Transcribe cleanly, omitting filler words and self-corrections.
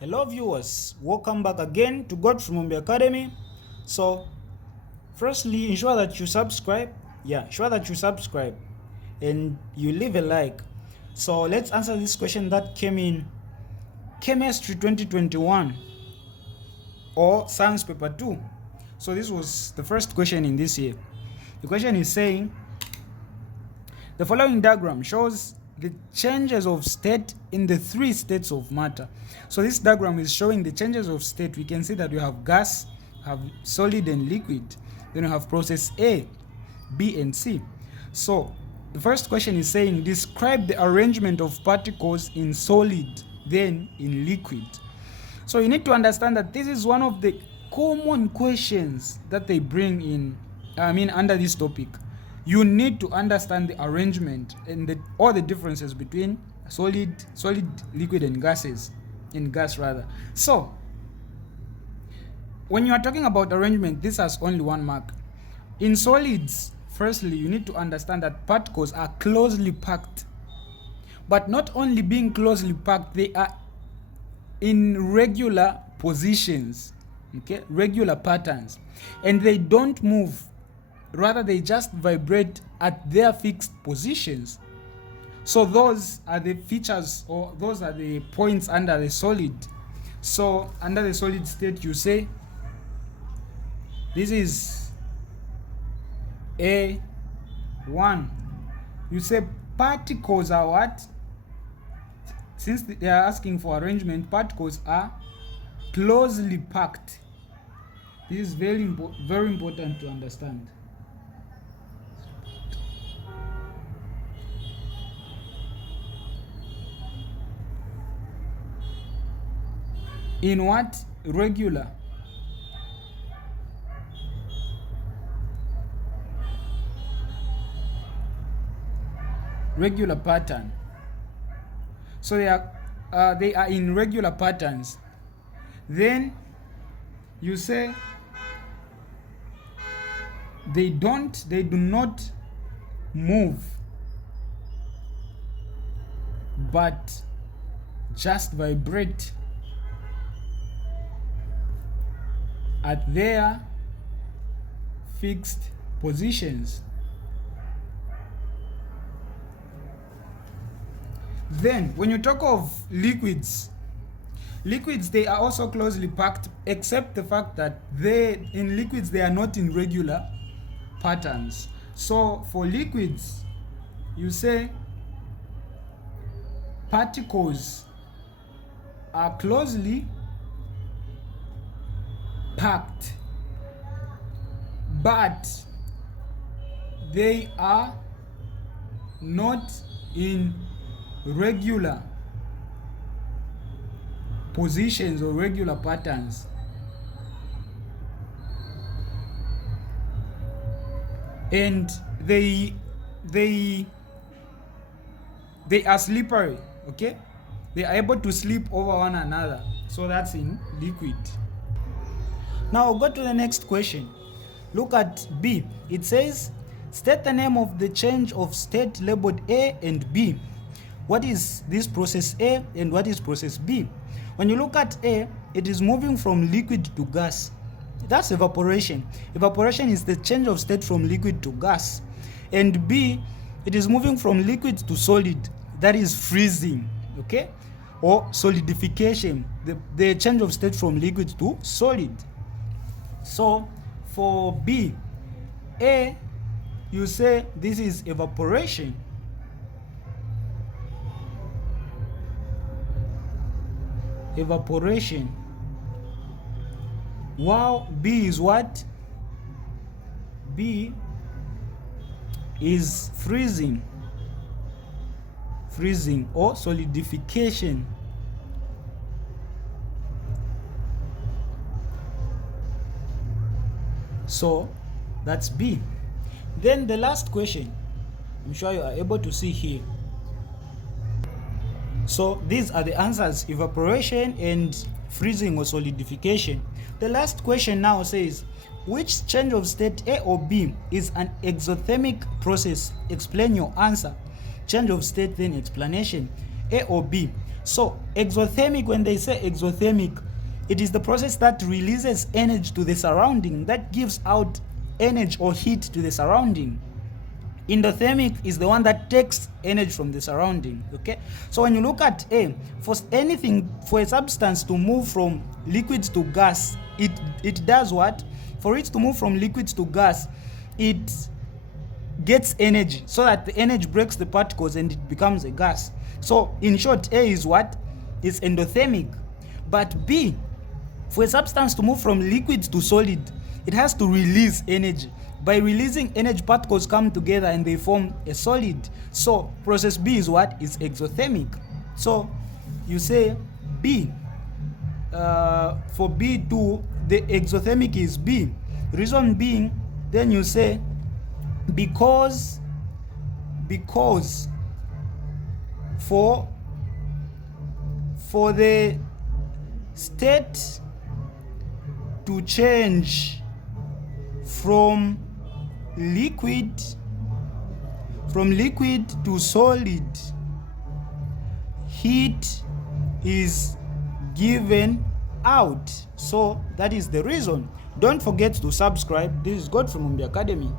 Hello viewers, welcome back again to God from Mumbi Academy. So firstly, ensure that you subscribe. Ensure that you subscribe and you leave a like. So let's answer this question that came in Chemistry 2021 or Science Paper 2. So this was the first question in this year. The question is saying, the following diagram shows the changes of state in the three states of matter. So this diagram is showing the changes of state. We can see that we have gas, have solid and liquid. Then we have process A, B and C. So the first question is saying, describe the arrangement of particles in solid, then in liquid. So you need to understand that this is one of the common questions that they bring in, under this topic. You need to understand the arrangement and all the differences between solid, liquid and gases, in gas rather. So when you are talking about arrangement, this has only one mark. In solids, firstly, you need to understand that particles are closely packed. But not only being closely packed, they are in regular positions, okay, regular patterns, and they don't move. Rather, they just vibrate at their fixed positions. So those are the features, or those are the points under the solid. So under the solid state, you say this is A1. You say particles are what? Since they are asking for arrangement, particles are closely packed. This is very important to understand. In what? Regular. Regular pattern. So they are in regular patterns. Then you say they do not move, but just vibrate at their fixed positions. Then when you talk of liquids, they are also closely packed, except the fact that in liquids they are not in regular patterns. So for liquids, you say particles are closely packed, but they are not in regular positions or regular patterns. And they are slippery, okay? They are able to slip over one another. So that's in liquid. Now I'll go to the next question. Look at B. It says, state the name of the change of state labeled A and B. What is this process A and what is process B? When you look at A, it is moving from liquid to gas. That's evaporation. Evaporation is the change of state from liquid to gas. And B, it is moving from liquid to solid. That is freezing, okay? Or solidification, the change of state from liquid to solid. So for B, A, you say this is evaporation. Evaporation. While B is what? B is freezing. Freezing or solidification. So that's B. Then the last question, I'm sure you are able to see here. So these are the answers: evaporation and freezing or solidification. The last question now says, which change of state, A or B, is an exothermic process? Explain your answer. Change of state, then explanation. A or B. So exothermic, when they say exothermic, it is the process that releases energy to the surrounding, that gives out energy or heat to the surrounding. Endothermic is the one that takes energy from the surrounding. Okay, so when you look at for anything, for a substance to move from liquid to gas, it does what? For it to move from liquid to gas, it gets energy, so that the energy breaks the particles and it becomes a gas. So in short, A is what? Is endothermic. But B, for a substance to move from liquid to solid, it has to release energy. By releasing energy, particles come together and they form a solid. So process B is what? Is exothermic. So you say B. For B2, the exothermic is B. Reason being, then you say because for the state to change from liquid to solid, heat is given out. So that is the reason. Don't forget to subscribe. This is God from Mumbi Academy.